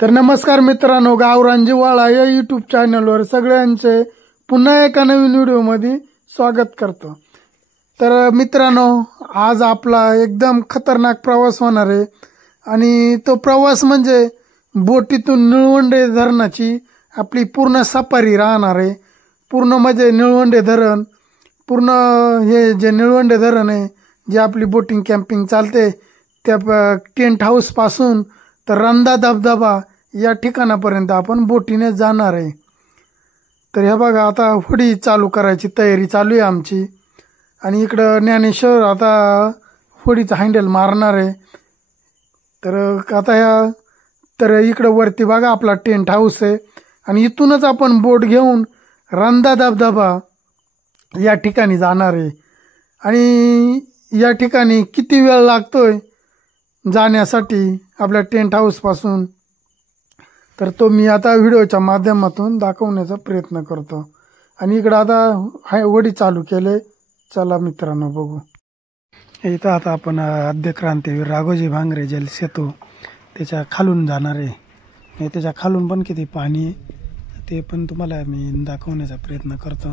तर नमस्कार मित्रांनो, गावरान जिव्हाळा या यूट्यूब चॅनलवर सगळ्यांचे पुन्हा एका नवीन व्हिडिओमध्ये स्वागत करतो। तर मित्रांनो, आज आपला एकदम खतरनाक प्रवास होणार आहे आणि तो प्रवास म्हणजे बोटीतून निळवंडे धरणाची आपली पूर्ण सफारी राहणार आहे। पूर्ण म्हणजे निळवंडे धरण, पूर्ण हे जे निळवंडे धरण आहे जे आपली बोटिंग कॅम्पिंग चालते त्या टेंट हाऊस पासून तर रंधा धबधबा या ठिकाणापर्यंत आपण बोटीने जाणार आहे। तर हे बघा, आता होडी चालू करायची तयारी चालू आहे आमची आणि इकडं ज्ञानेश्वर आता होडीचं हँडल मारणार आहे। तर आता तर इकडं वरती बघा आपला टेंट हाऊस आहे आणि इथूनच आपण बोट घेऊन रंधा धबधबा या ठिकाणी जाणार आहे। आणि या ठिकाणी किती वेळ लागतोय जाण्यासाठी आपल्या टेंट हाऊस पासून, तर तो मी आता व्हिडिओच्या माध्यमातून दाखवण्याचा प्रयत्न करतो। आणि इकडं आता होडी चालू केले, चला मित्रांनो बघू। इथं आता आपण आद्य क्रांतीवीर राघोजी भांगरे जल सेतू त्याच्या खालून जाणार आहे। त्याच्या खालून पण किती पाणी आहे ते पण तुम्हाला मी दाखवण्याचा प्रयत्न करतो।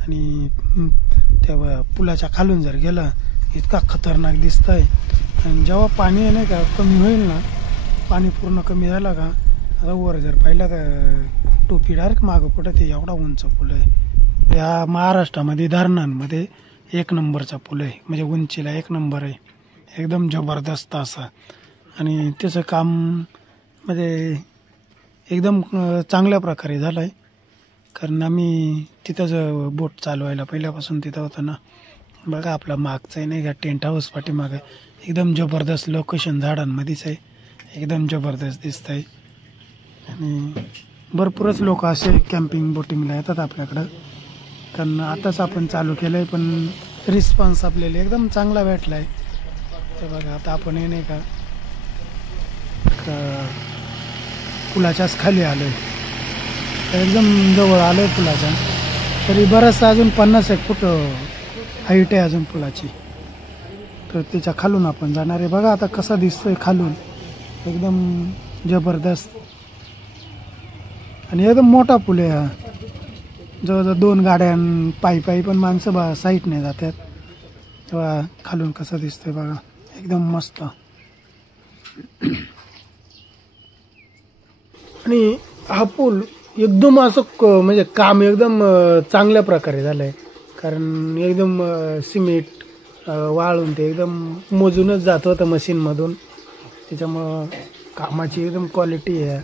आणि त्या पुलाच्या खालून जर गेलं इतका खतरनाक दिसतंय। आणि जेव्हा पाणी आहे नाही का कमी होईल ना, पाणी पूर्ण कमी झालं का आता वर जर पाहिलं तर टोपी डायरेक्ट मागं पडते, एवढा उंच पूल आहे। या महाराष्ट्रामध्ये धरणांमध्ये एक नंबरचा पूल आहे, म्हणजे उंचीला एक नंबर आहे, एकदम जबरदस्त असा। आणि त्याचं काम म्हणजे एकदम चांगल्या प्रकारे झालं आहे, कारण आम्ही तिथंच बोट चालवायला पहिल्यापासून तिथं होतं ना। बघा आपला मागचं आहे नाही का टेंट हाऊस पाठीमागं, एकदम जबरदस्त लोकेशन झाडांमध्येच आहे, एकदम जबरदस्त दिसत आहे। आणि भरपूरच लोक असे कॅम्पिंग बोटिंगला येतात आपल्याकडं, कारण आताच आपण चालू केलं आहे पण रिस्पॉन्स आपल्याला एकदम चांगला भेटला आहे। तर बघा आता आपण हे नाही का पुलाच्याच खाली आलो आहे, एकदम जवळ आलो आहे पुलाच्या, तरी बरंचसं अजून 50-1 फूट हाईट आहे अजून पुलाची। तर त्याच्या खालून आपण जाणार आहे। बघा आता कसा दिसतोय खालून, एकदम जबरदस्त आणि एकदम मोठा पूल आहे हा। जवळजवळ 2 गाड्या पायी पण माणसं साईडने जातात। तेव्हा खालून कसं दिसतंय बघा, एकदम मस्त। आणि हा पूल एकदम असं म्हणजे काम एकदम चांगल्या प्रकारे झालंय, कारण एकदम सिमेंट वाळून ते एकदम मोजूनच जात होतं मशीनमधून, त्याच्यामुळं कामाची एकदम क्वालिटी आहे।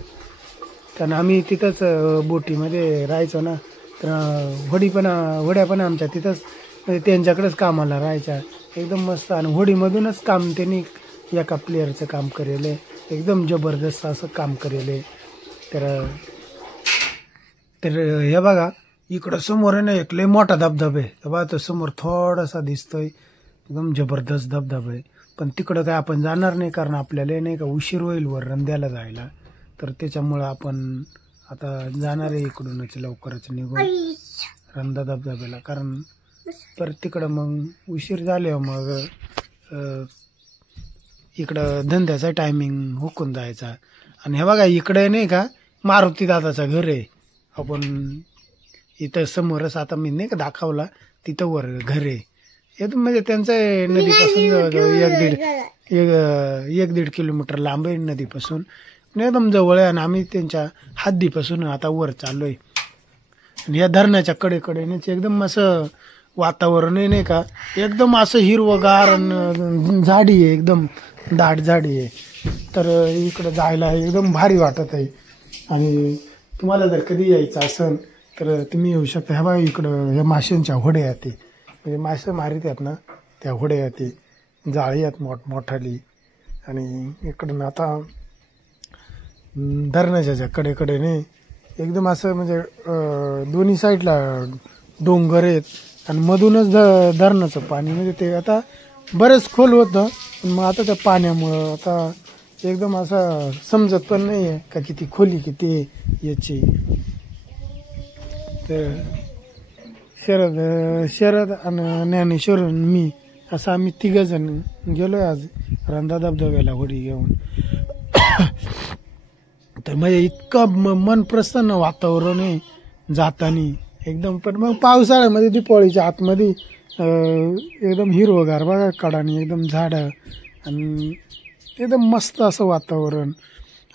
कारण आम्ही तिथंच बोटीमध्ये राहायचो ना, तर होड्या पण आमच्या तिथंच म्हणजे त्यांच्याकडेच कामाला राहायच्या, एकदम मस्त। आणि होडीमधूनच काम त्यांनी एका प्लेअरचं काम करेल आहे, एकदम जबरदस्त असं काम करेल आहे। तर हे बघा इकडं समोर आहे ना एक लय मोठा धबधबा आहे, तेव्हा तो समोर थोडासा दिसतोय, एकदम जबरदस्त धबधबा आहे। पण तिकडं काय आपण जाणार नाही, कारण आपल्याला नाही का उशीर होईल वर रंध्याला जायला, तर त्याच्यामुळं आपण आता जाणार आहे इकडूनच लवकरच निघून रंधा धबधब्याला, कारण परत तिकडं मग उशीर झाल्यावर मग इकडं धंद्याचा टायमिंग हुकून जायचा। आणि हे बघा इकडे नाही का मारुती दादाचं घर आहे, आपण इथं समोरच आता मी नाही का दाखवला तिथं वर घर आहे। एकदम म्हणजे त्यांचं नदीपासून जवळजवळ 1-1.5 किलोमीटर लांब आहे नदीपासून, एकदम जवळ आहे। आणि आम्ही त्यांच्या हद्दीपासून आता वर चालू आहे। आणि या धरणाच्या कडेकडेनेच एकदम असं वातावरण आहे नाही का, एकदम असं हिरवगार झाडी आहे, एकदम दाट झाडी आहे। तर इकडं जायला एकदम भारी वाटत आहे। आणि तुम्हाला जर कधी यायचं असेल तर तुम्ही येऊ शकता। ह्या बघा इकडं ह्या माशांच्या होड्या आहेत, म्हणजे मासे मारित आहेत ना त्या होड्या आहेत, जाळी आहेत मोठमोठाली। आणि इकडून आता धरणाच्या कडेकडेने एकदम असं म्हणजे दोन्ही साईडला डोंगर आहेत आणि मधूनच धरणाचं पाणी, म्हणजे ते आता बरंच खोल होतं, पण मग आता त्या पाण्यामुळं आता एकदम असं समजत पण नाही आहे का किती खोली किती याची। तर शरद आणि ज्ञानेश्वर मी असं आम्ही 3 जण गेलोय आज रंधा धबधब्याला होडी घेऊन। तर म्हणजे इतकं मन प्रसन्न वातावरण आहे जातानी एकदम. पण मग पावसाळ्यामध्ये दिपावळीच्या आतमध्ये एकदम हिरवगार बघा कडानी एकदम झाडं आणि एकदम मस्त असं वातावरण.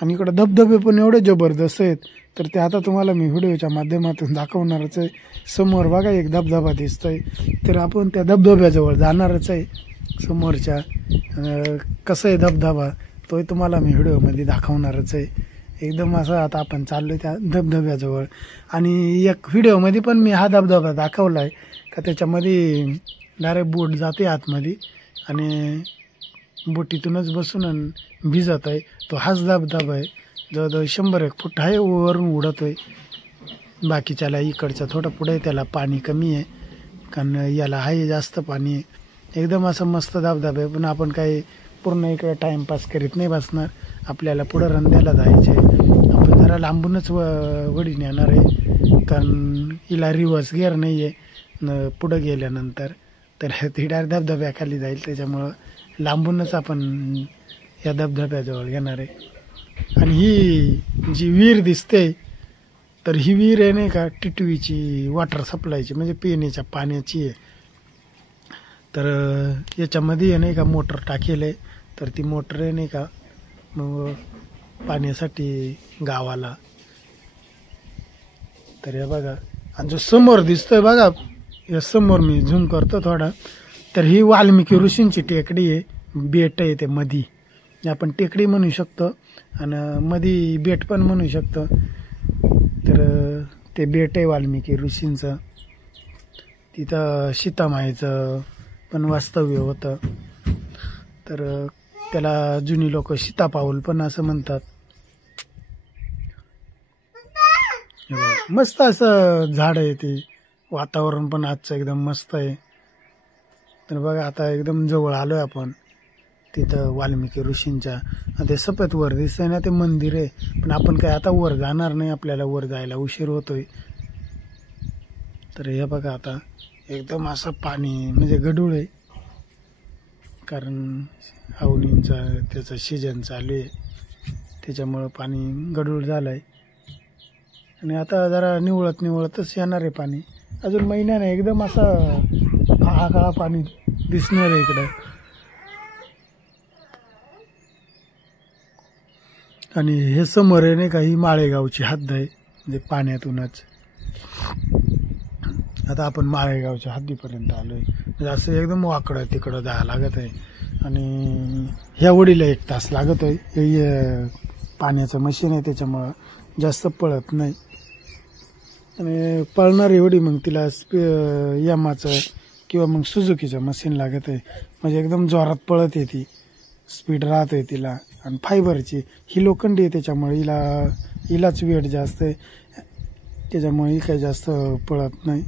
आणि इकडं धबधबे पण एवढे जबरदस्त आहेत तर ते आता तुम्हाला मी व्हिडिओच्या माध्यमातून दाखवणारच आहे. समोर बघा एक धबधबा दिसतोय तर आपण त्या धबधब्याजवळ जाणारच आहे. समोरच्या कसं आहे धबधबा तोही तुम्हाला मी व्हिडिओमध्ये दाखवणारच आहे. एकदम असं आता आपण चाललोय त्या धबधब्याजवळ. आणि एक व्हिडिओमध्ये पण मी हा धबधबा दाखवला आहे का त्याच्यामध्ये डायरेक्ट बोट जाते आतमध्ये आणि बोटीतूनच बसून आणि भिजत आहे. तो हाच धबधबा आहे. जवळजवळ 100-1 फूट आहे वरून उडत आहे. बाकीच्याला इकडचं थोडं पुढे त्याला पाणी कमी आहे कारण याला आहे जास्त पाणी आहे. एकदम असं मस्त धबधबा आहे. पण आपण काही पूर्ण इकडे टाईमपास करीत नाही बसणार. आपल्याला पुढं रंध्याला जायचं आहे. आपण जरा लांबूनच वडी नेणार आहे कारण हिला रिव्हर्स गिअर नाही आहे पुढं गेल्यानंतर. तर ती डायरेक्ट धबधब्याखाली जाईल त्याच्यामुळं लांबूनच आपण या धबधब्याजवळ घेणार आहे. आणि ही जी विहीर दिसते तर ही विहीर आहे नाही का टिटवीची वॉटर सप्लायची म्हणजे पिण्याच्या पाण्याची आहे. तर याच्यामध्ये आहे नाही का मोटर टाकेल आहे तर ती मोटर आहे नाही का मग पाण्यासाठी गावाला. तर हे बघा आणि जो समोर दिसतोय बघा या समोर मी झूम करतो थोडा तर ही वाल्मिकी ऋषींची टेकडी आहे. बेट आहे ते मधी आपण टेकडी म्हणू शकतो आणि मधी बेट पण म्हणू शकतो. तर ते बेट आहे वाल्मिकी ऋषींचं. तिथं सीतामाईचं पण वास्तव्य होतं. तर त्याला जुनी लोक सीतापाऊल पण असं म्हणतात. मस्त असं झाड आहे ते. वातावरण पण आजचं एकदम मस्त आहे. तर बघा आता एकदम जवळ आलोय आपण तिथं वाल्मिकी ऋषींच्या. ते सफेद वर दिसतंय ना ते मंदिर आहे. पण आपण काय आता वर जाणार नाही. आपल्याला वर जायला उशीर होतोय. तर हे बघा आता एकदम असं पाणी म्हणजे गढूळ आहे कारण अवनींचा त्याचं सीजन चालू आहे त्याच्यामुळं पाणी गढूळ झालं आहे. आणि आता जरा निवळतच येणार आहे पाणी. अजून महिन्याने एकदम असं काळा पाणी दिसणार आहे इकडं. आणि हे समोर आहे नाही का ही माळेगावची हद्द आहे म्हणजे पाण्यातूनच. आता आपण माळेगावच्या हद्दीपर्यंत आलोय. म्हणजे असं एकदम वाकडं तिकडं जायला लागत आहे. आणि ह्या वडीला 1 तास लागत आहे. हे पाण्याचं मशीन आहे त्याच्यामुळं जास्त पळत नाही. आणि पळणारी वडी मग तिला यामाचं किंवा मग सुझुकीचं मशीन लागत आहे म्हणजे एकदम जोरात पळत येते. स्पीड राहत आहे तिला. आणि फायबरची ही लोखंडी आहे त्याच्यामुळे हिलाच वेट जास्त आहे त्याच्यामुळे ही काही जास्त पळत नाही.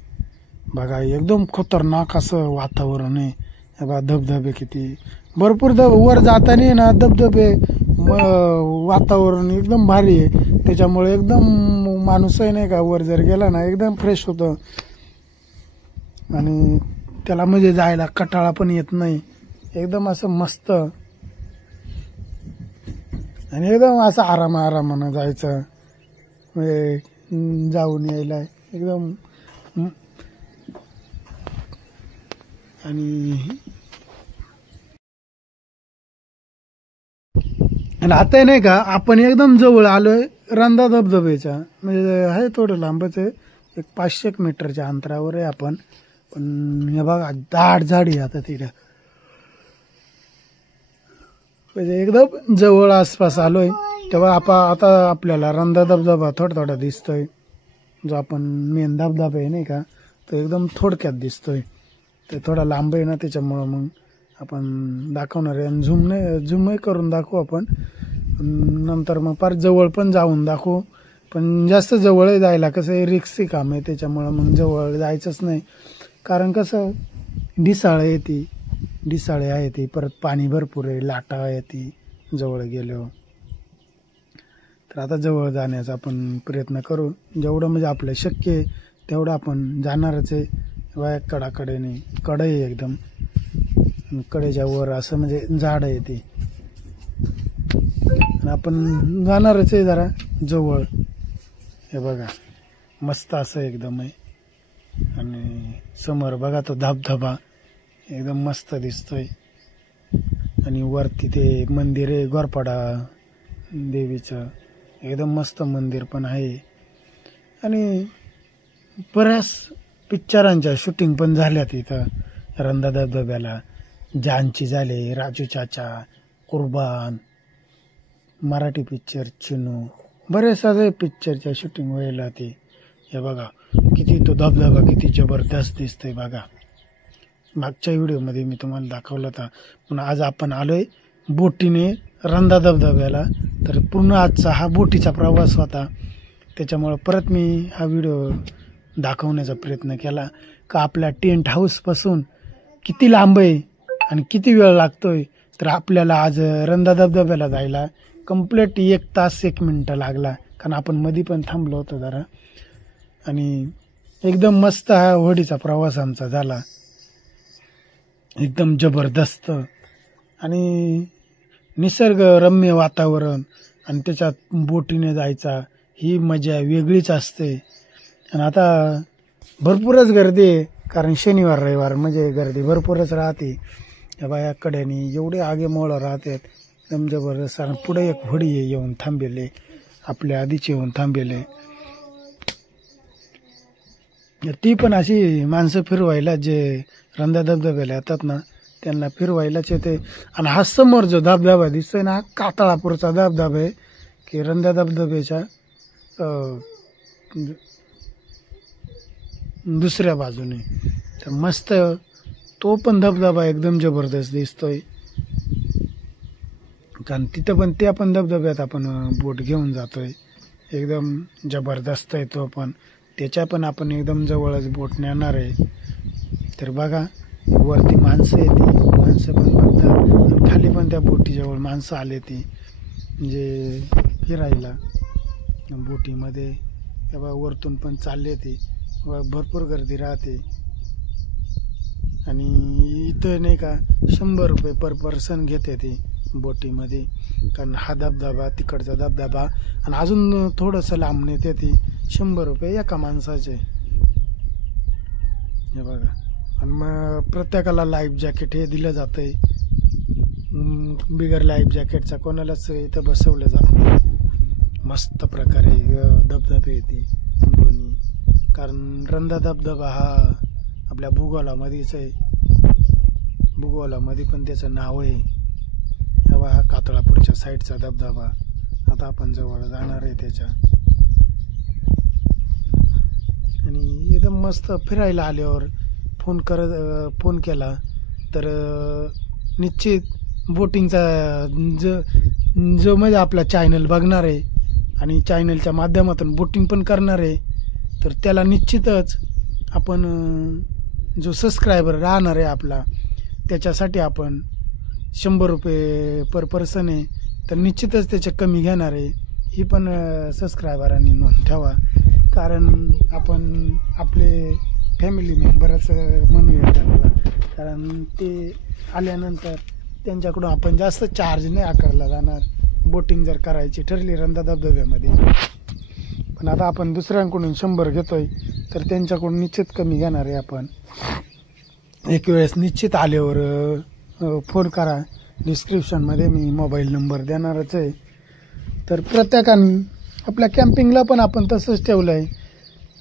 बघा एकदम खतरनाक असं वातावरण आहे. बघा धबधबे किती भरपूर वर जाताना ना धबधबे वातावरण एकदम भारी आहे त्याच्यामुळे एकदम माणूस आहे नाही का वर जर गेला ना एकदम फ्रेश होतं. आणि त्याला म्हणजे जायला कटाळा पण येत नाही. एकदम असं मस्त आणि एकदम असं आरामानं जायचं म्हणजे जाऊन यायला एकदम. आणि आता नाही का आपण एकदम जवळ आलोय रंधा धबधब्याच्या. म्हणजे आहे थोडं लांबच आहे 500 मीटरच्या अंतरावर आहे आपण. पण हे बघा दाट झाडी आता तिथं म्हणजे एकदम जवळ आसपास आलोय. तेव्हा आता आपल्याला रंधा धबधबा थोडा दिसतोय. जो आपण मेन धबधबा आहे नाही का तो एकदम थोडक्यात दिसतोय. ते थोडा लांब आहे ना त्याच्यामुळं मग आपण दाखवणार आहे. आणि झूमही करून दाखवू आपण नंतर. मग फार जवळ पण जाऊन दाखवू. पण जास्त जवळ जायला कसं आहे रिक्सची काम आहे त्याच्यामुळं मग जवळ जायचंच नाही. कारण कसं ढिसाळं येते ढिसाळे आहे ती परत पाणी भरपूर आहे लाटा येते जवळ गेलो. तर आता जवळ जाण्याचा आपण प्रयत्न करू. जेवढं म्हणजे आपलं शक्य आहे तेवढं आपण जाणारच आहे. वाया कडाकडेने कडे आहे एकदम कडेच्या वर असं म्हणजे झाड आहे ते. आपण जाणारच आहे जरा जवळ हे बघा मस्त असं एकदम आहे. आणि समोर बघा तो धबधबा एकदम मस्त दिसतोय. आणि वरती ते मंदिर आहे गोरपाडा देवीचं, एकदम मस्त मंदिर पण आहे. आणि बऱ्याच पिक्चरांच्या शूटिंग पण झाल्यात इथं रंधा धबधब्याला. जानची झाले, राजू चाचा, कुर्बान, मराठी पिक्चर चिनू, बरेच सारे पिक्चरच्या शूटिंग व्हायला ते. हे बघा किती तो धबधबा किती जबरदस्त दिसतोय बघा. मागच्या व्हिडिओमध्ये मी तुम्हाला दाखवला होता, पण आज आपण आलोय बोटीने रंधा धबधब्याला. तर पूर्ण आजचा हा बोटीचा प्रवास होता, त्याच्यामुळं परत मी हा व्हिडिओ दाखवण्याचा प्रयत्न केला का आपल्या टेंट हाऊसपासून किती लांब आहे आणि किती वेळ लागतोय. तर आपल्याला आज रंधा धबधब्याला जायला कंप्लीट 1 तास 1 मिनिटं लागला, कारण आपण मध्ये पण थांबलो होतो जरा. आणि एकदम मस्त हा होडीचा प्रवास आमचा झाला, एकदम जबरदस्त. आणि निसर्गरम्य वातावरण आणि त्याच्यात बोटीने जायचा ही मजा वेगळीच असते. आणि आता भरपूरच गर्दी आहे, कारण शनिवार रविवार म्हणजे गर्दी भरपूरच राहते. या बाया कड्यानी एवढे आगे मोळं राहतात एकदम जबरदस्त. आणि पुढे एक होडी येऊन थांबेले, आपल्या आधीचे येऊन थांबेले. ती पण अशी माणसं फिरवायला जे रंधा धबधब्याला येतात ना त्यांना फिरवायलाच येते. आणि हा समोर जो धबधबा दिसतोय ना, कातळापूरचा धबधबा आहे की रंधा धबधब्याच्या दुसऱ्या बाजूने. तर मस्त तो पण धबधबा एकदम जबरदस्त दिसतोय, कारण तिथं पण त्या पण धबधब्यात आपण बोट घेऊन जातोय, एकदम जबरदस्त आहे तो पण. त्याच्या पण आपण एकदम जवळच बोट नेणार आहे. तर बघा वरती माणसं येते, माणसं पण बघतात, आणि खाली पण त्या बोटीजवळ माणसं आले ती म्हणजे फिरायला बोटीमध्ये. तेव्हा वरतून पण चालले ते, भरपूर गर्दी राहते. आणि इथं नाही का 100 रुपये पर पर्सन घेते ते बोटीमध्ये, कारण हा धबधबा तिकडचा धबधबा आणि अजून थोडंसं लांब नेते ती. 100 रुपये एका माणसाचे. हे बघा. आणि मग प्रत्येकाला लाईफ जॅकेट हे दिलं जातंय, बिगर लाईफ जॅकेटचा कोणालाच इथं बसवलं जात नाही. मस्त प्रकारे धबधबे येते दोन्ही, कारण रंधा धबधबा हा आपल्या भूगोलामध्येच आहे, भूगोलामध्ये पण त्याचं नाव आहे. हा कातळापूरच्या साईडचा धबधबा. आता आपण जवळ जाणार आहे त्याच्या. आणि एकदम मस्त फिरायला आल्यावर फोन केला तर निश्चित बोटिंगचा जो म्हणजे आपला चॅनल बघणार आहे आणि चॅनलच्या माध्यमातून बोटिंग पण करणार आहे, तर त्याला निश्चितच आपण जो सबस्क्रायबर राहणार आहे आपला, त्याच्यासाठी आपण 100 रुपये पर पर्सन आहे, तर निश्चितच त्याचे कमी घेणार आहे. ही पण सबस्क्रायबरांनी नोंद ठेवा, कारण आपण आपले फॅमिली मेंबरच म्हणूया त्यांना, कारण ते आल्यानंतर त्यांच्याकडून आपण जास्त चार्ज नाही आकारला जाणार बोटिंग जर करायची ठरली रंधा धबधब्यामध्ये. पण आता आपण दुसऱ्यांकडून 100 घेतोय, तर त्यांच्याकडून निश्चित कमी घेणार आहे आपण. एक वेळेस निश्चित आल्यावर फोन करा, डिस्क्रिप्शनमध्ये मी मोबाईल नंबर देणारच आहे. तर प्रत्येकाने आपल्या कॅम्पिंगला पण आपण तसंच ठेवलं आहे.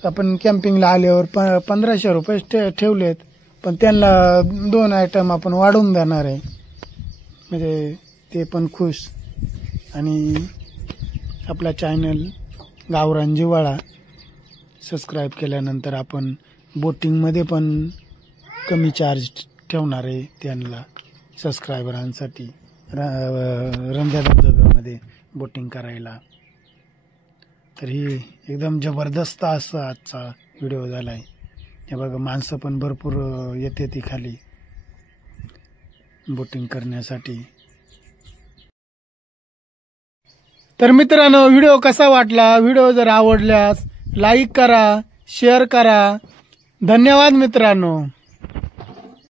आपण कॅम्पिंगला आल्यावर 1500 रुपये ठेवलेत, पण त्यांना 2 आयटम आपण वाढवून देणार आहे, म्हणजे ते पण खुश. आणि आपला चॅनल गावरान जिव्हाळा सबस्क्राईब केल्यानंतर आपण बोटिंगमध्ये पण कमी चार्ज ठेवणार आहे त्यांना, सबस्क्रायबरांसाठी रंधा धबधब्यामध्ये बोटिंग करायला. तर ही एकदम जबरदस्त असा आजचा व्हिडिओ झाला आहे. हे बघा माणसं पण भरपूर येते ती खाली बोटिंग करण्यासाठी. तर मित्रांनो, व्हिडिओ कसा वाटला? व्हिडिओ जर आवडल्यास लाईक करा, शेअर करा. धन्यवाद मित्रांनो.